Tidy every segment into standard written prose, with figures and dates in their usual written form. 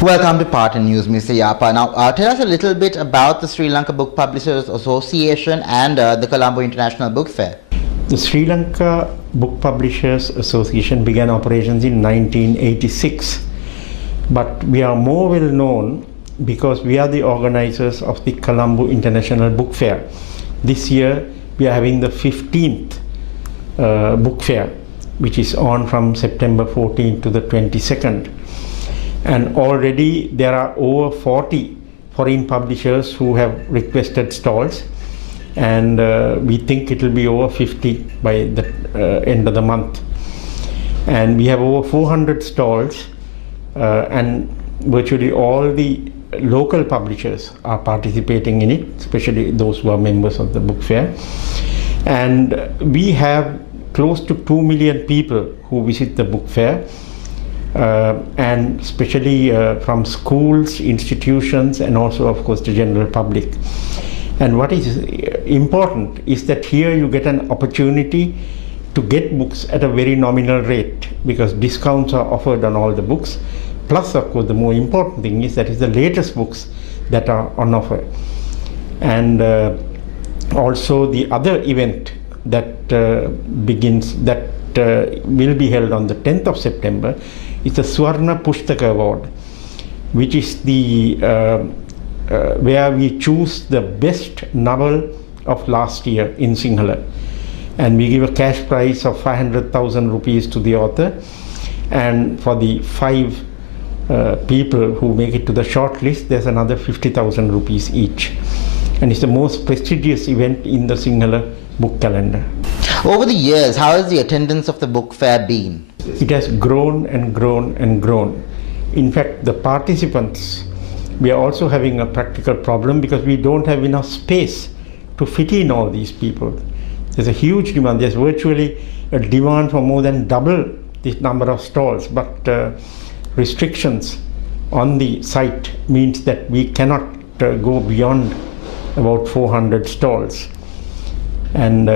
Welcome to Partner News, Mr. Yapa. Now, tell us a little bit about the Sri Lanka Book Publishers Association and the Colombo International Book Fair. The Sri Lanka Book Publishers Association began operations in 1986, but we are more well known because we are the organizers of the Colombo International Book Fair. This year we are having the 15th book fair, which is on from September 14th to the 22nd. And already there are over 40 foreign publishers who have requested stalls, and we think it will be over 50 by the end of the month. And we have over 400 stalls, and virtually all the local publishers are participating in it, especially those who are members of the book fair. And we have close to 2 million people who visit the book fair, and especially from schools, institutions, and also of course the general public. And what is important is that here you get an opportunity to get books at a very nominal rate, because discounts are offered on all the books. Plus, of course, the more important thing is that it's the latest books that are on offer. And also the other event that will be held on the 10th of September is the Swarna Pushtaka Award, which is the where we choose the best novel of last year in Sinhala, and we give a cash prize of 500,000 rupees to the author, and for the 5 people who make it to the short list, there's another 50,000 rupees each, and it's the most prestigious event in the Sinhala book calendar. Over the years, how has the attendance of the book fair been? It has grown and grown and grown. In fact, the participants, we are also having a practical problem because we don't have enough space to fit in all these people. There's a huge demand. There's virtually a demand for more than double this number of stalls, but restrictions on the site means that we cannot go beyond about 400 stalls. And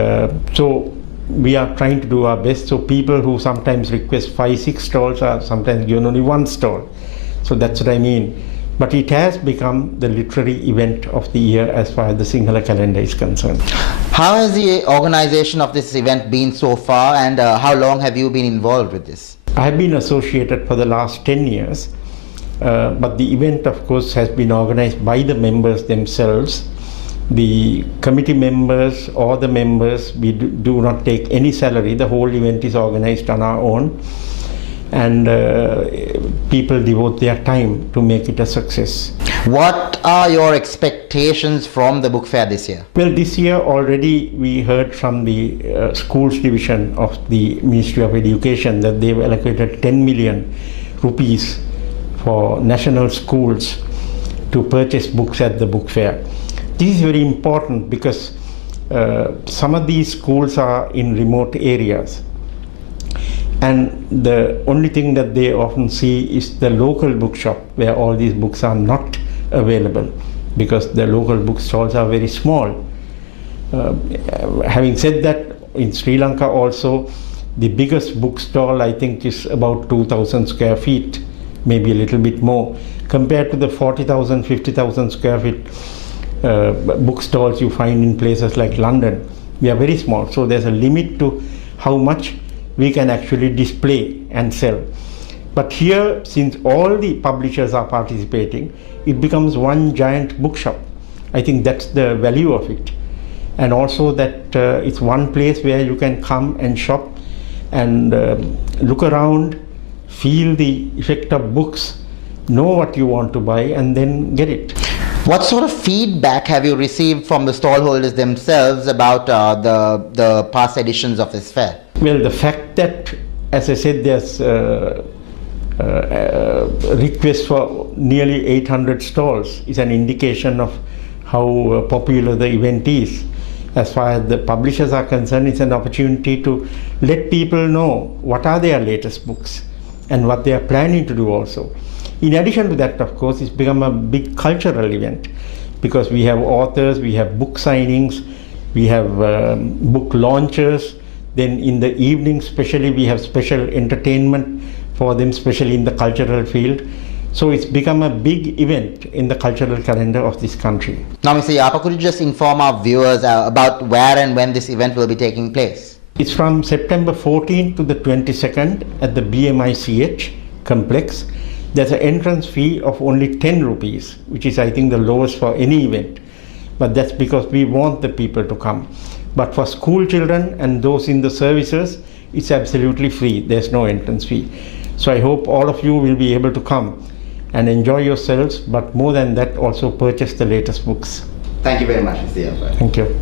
so we are trying to do our best. So people who sometimes request 5-6 stalls are sometimes given only 1 stall. So that's what I mean. But it has become the literary event of the year as far as the Sinhala calendar is concerned. How has the organization of this event been so far, and how long have you been involved with this? I have been associated for the last 10 years, but the event, of course, has been organized by the members themselves. The committee members or the members, we do not take any salary. The whole event is organized on our own, and people devote their time to make it a success. What are your expectations from the book fair this year? Well, this year already we heard from the schools division of the Ministry of Education that they've allocated 10 million rupees for national schools to purchase books at the book fair. This is very important because some of these schools are in remote areas, and the only thing that they often see is the local bookshop where all these books are not available because the local bookstalls are very small. Having said that, in Sri Lanka also the biggest bookstall I think is about 2,000 square feet, maybe a little bit more, compared to the 40,000, 50,000 square feet bookstalls you find in places like London. We are very small, so there's a limit to how much we can actually display and sell. But here, since all the publishers are participating, it becomes one giant bookshop. I think that's the value of it. And also that it's one place where you can come and shop and look around, feel the effect of books, know what you want to buy, and then get it. What sort of feedback have you received from the stallholders themselves about the past editions of this fair? Well, the fact that, as I said, there's requests for nearly 800 stalls is an indication of how popular the event is. As far as the publishers are concerned, it's an opportunity to let people know what are their latest books and what they are planning to do also. In addition to that, of course, it's become a big cultural event because we have authors, we have book signings, we have book launches. Then in the evening especially we have special entertainment for them, especially in the cultural field. So it's become a big event in the cultural calendar of this country. Now, Mr. Yapa, could you just inform our viewers about where and when this event will be taking place? It's from September 14th to the 22nd at the BMICH complex. There's an entrance fee of only 10 rupees, which is, I think, the lowest for any event. But that's because we want the people to come. But for school children and those in the services, it's absolutely free. There's no entrance fee. So I hope all of you will be able to come and enjoy yourselves, but more than that, also purchase the latest books. Thank you very much, Mr. Yapa. Thank you.